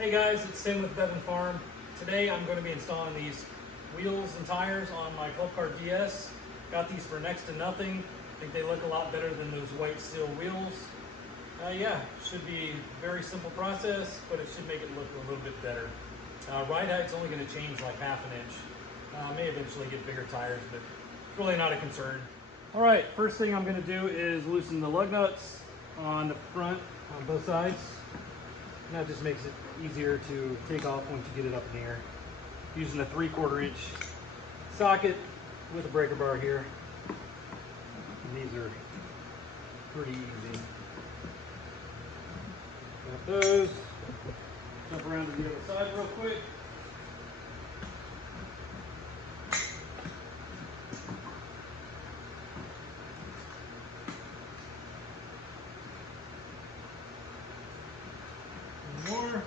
Hey guys, it's Tim with Bevan Farm. Today I'm going to be installing these wheels and tires on my Club Car DS. Got these for next to nothing. I think they look a lot better than those white steel wheels. Yeah, should be a very simple process, but it should make it look a little bit better. Ride height's only going to change like half an inch. May eventually get bigger tires, but it's really not a concern. All right, first thing I'm going to do is loosen the lug nuts on the front on both sides. And that just makes it easier to take off once you get it up in the air. Using a 3/4 inch socket with a breaker bar here. And these are pretty easy. Got those. Jump around to the other side real quick. More.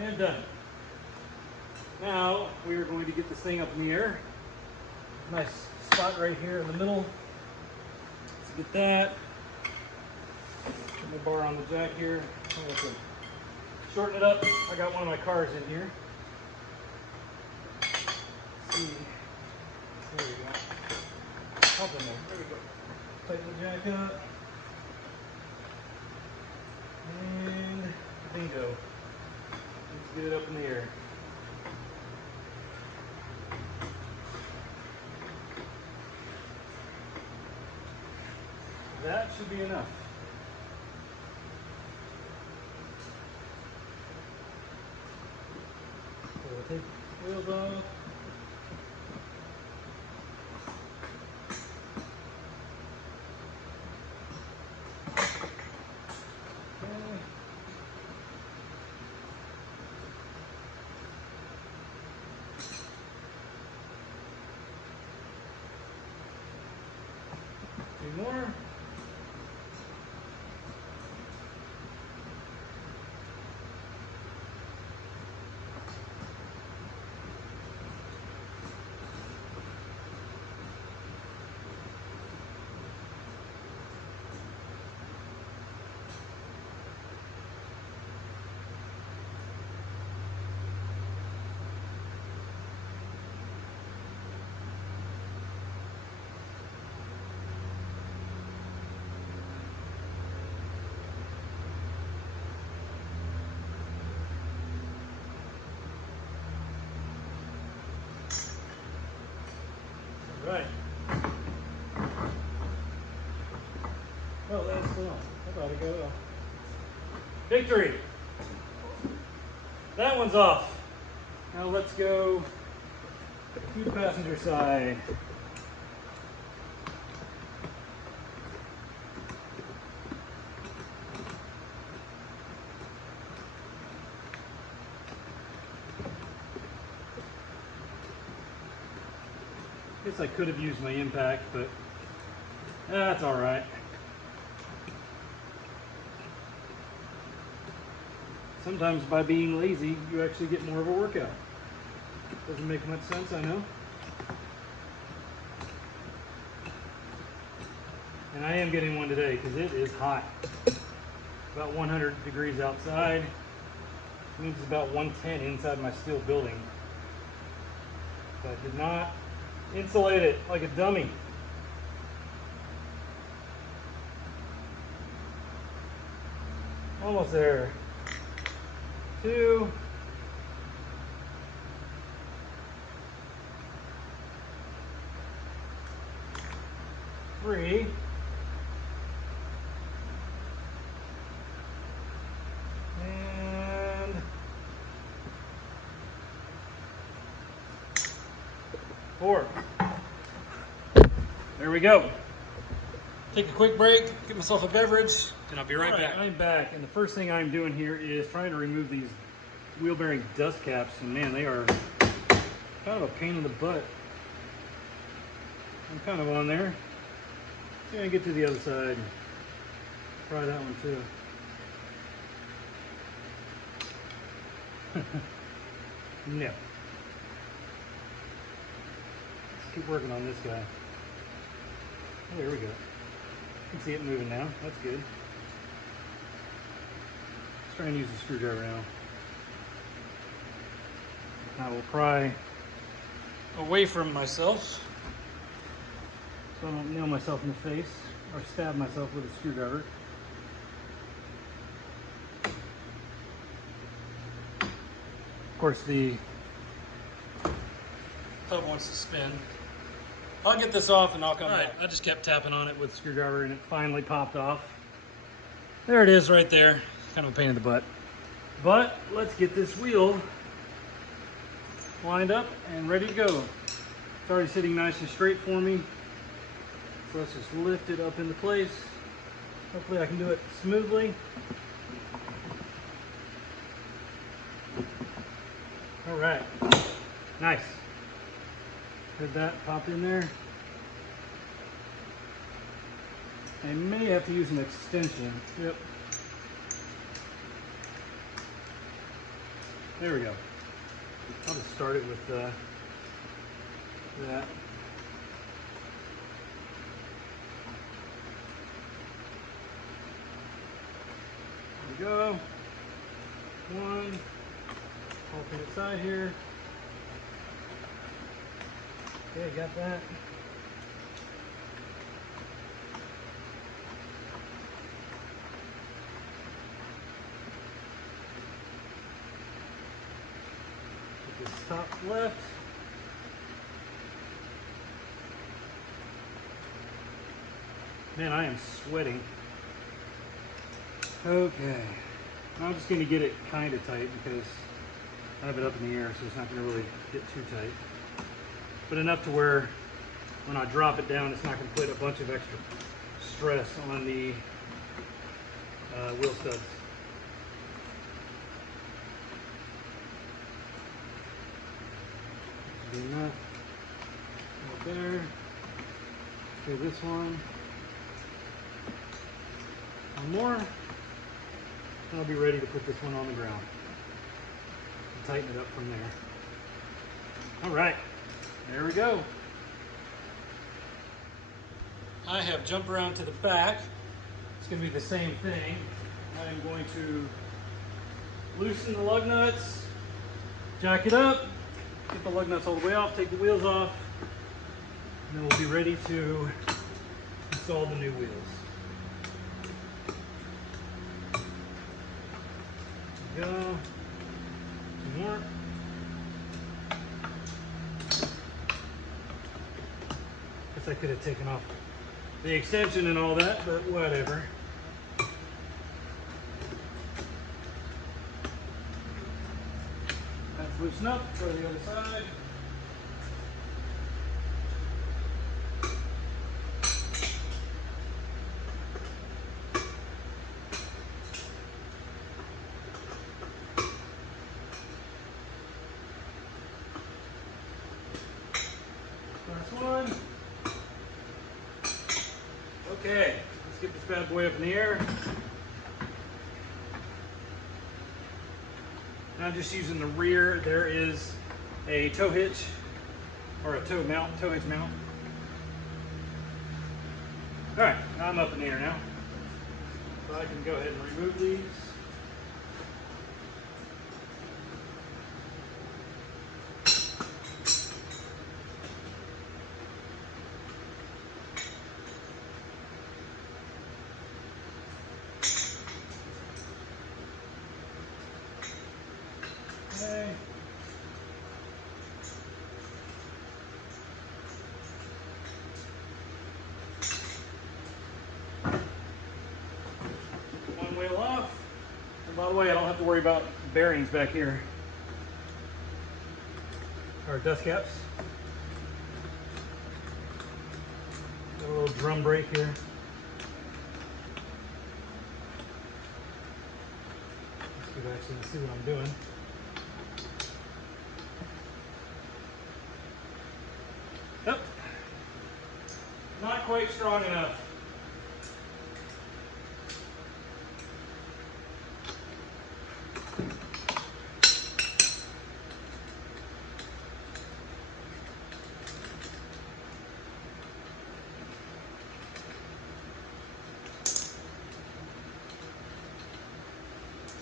And done. Now we are going to get this thing up in the air. Nice spot right here in the middle. Let's get that. Put my bar on the jack here. I'm going to shorten it up. I got one of my cars in here. Let's see. There we go. Hop in there. There we go. Tighten the jack up. And bingo. Let's get it up in the air. That should be enough. So we'll take the wheels off. Two more. Right. Oh, that's still on. I thought it got off. Victory! That one's off. Now let's go to the passenger side. Guess I could have used my impact, but that's all right. Sometimes by being lazy, you actually get more of a workout. Doesn't make much sense, I know. And I am getting one today because it is hot. About 100 degrees outside. It means it's about 110 inside my steel building. But I did not insulate it like a dummy. Almost there. 2. 3. And 4. There we go. Take a quick break, get myself a beverage, and I'll be right back. I'm back, and the first thing I'm doing here is trying to remove these wheel bearing dust caps, and man, they are kind of a pain in the butt. I'm kind of on there. I'm gonna get to the other side and try that one too. No. Let's keep working on this guy. Oh, there we go. You can see it moving now. That's good. try and use the screwdriver now. I will pry away from myself so I don't nail myself in the face or stab myself with a screwdriver. Of course, the hub wants to spin. I'll get this off and I'll come back. I just kept tapping on it with a screwdriver and it finally popped off. There it is right there. Kind of a pain in the butt. But let's get this wheel lined up and ready to go. It's already sitting nice and straight for me. So let's just lift it up into place. Hopefully I can do it smoothly. All right, nice. Heard that pop in there. I may have to use an extension. Yep. There we go. I'll just start it with that. There we go. One. Alternate side here. Okay, got that. Get this top left. Man, I am sweating. Okay. I'm just going to get it kind of tight because I have it up in the air, so it's not going to really get too tight. But enough to where when I drop it down, it's not going to put a bunch of extra stress on the wheel studs. Enough right there. Okay, this one. One more. I'll be ready to put this one on the ground. Tighten it up from there. All right, there we go. I have jumped around to the back. It's going to be the same thing. I'm going to loosen the lug nuts, jack it up, get the lug nuts all the way off, take the wheels off, and then we'll be ready to install the new wheels. There we go. Some more. Guess I could have taken off the extension and all that, but whatever. Let's loosen up for the other side. Last one. Okay, let's get this bad boy up in the air. Now just using the rear, there is a tow hitch or a tow hitch mount. All right, now I'm up in the air now. So I can go ahead and remove these. Okay. One wheel off. And by the way, I don't have to worry about bearings back here. Or dust caps. Got a little drum brake here. Let's go back so you can see what I'm doing. Yep. Not quite strong enough.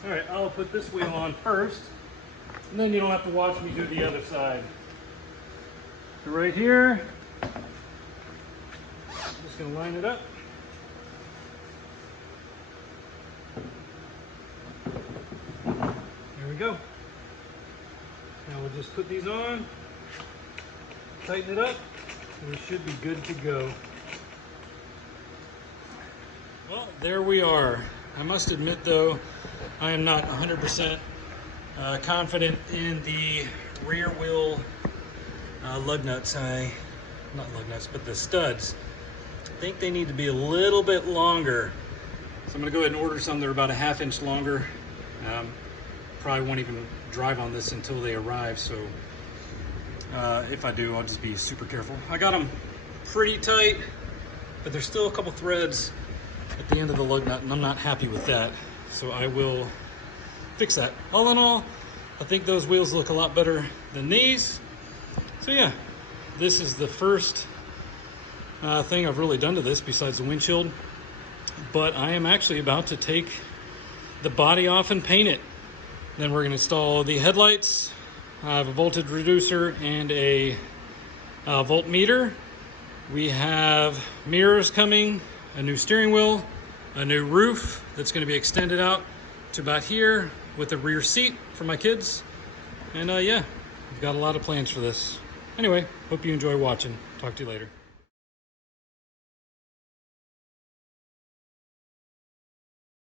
All right, I'll put this wheel on first, and then you don't have to watch me do the other side. So right here, I'm just gonna line it up. There we go. Now we'll just put these on, tighten it up, and we should be good to go. Well, there we are. I must admit though, I am not 100% confident in the rear wheel lug nuts. Not lug nuts, but the studs. I think they need to be a little bit longer. So I'm gonna go ahead and order some that are about a ½ inch longer. Probably won't even drive on this until they arrive, so if I do, I'll just be super careful. I got them pretty tight, but there's still a couple threads at the end of the lug nut, and I'm not happy with that. So I will fix that. All in all, I think those wheels look a lot better than these. So yeah, this is the first thing I've really done to this besides the windshield. But I am actually about to take the body off and paint it. Then we're going to install the headlights. I have a voltage reducer and a voltmeter. We have mirrors coming, a new steering wheel, a new roof that's going to be extended out to about here with a rear seat for my kids. And yeah, we've got a lot of plans for this. Anyway, hope you enjoy watching. Talk to you later.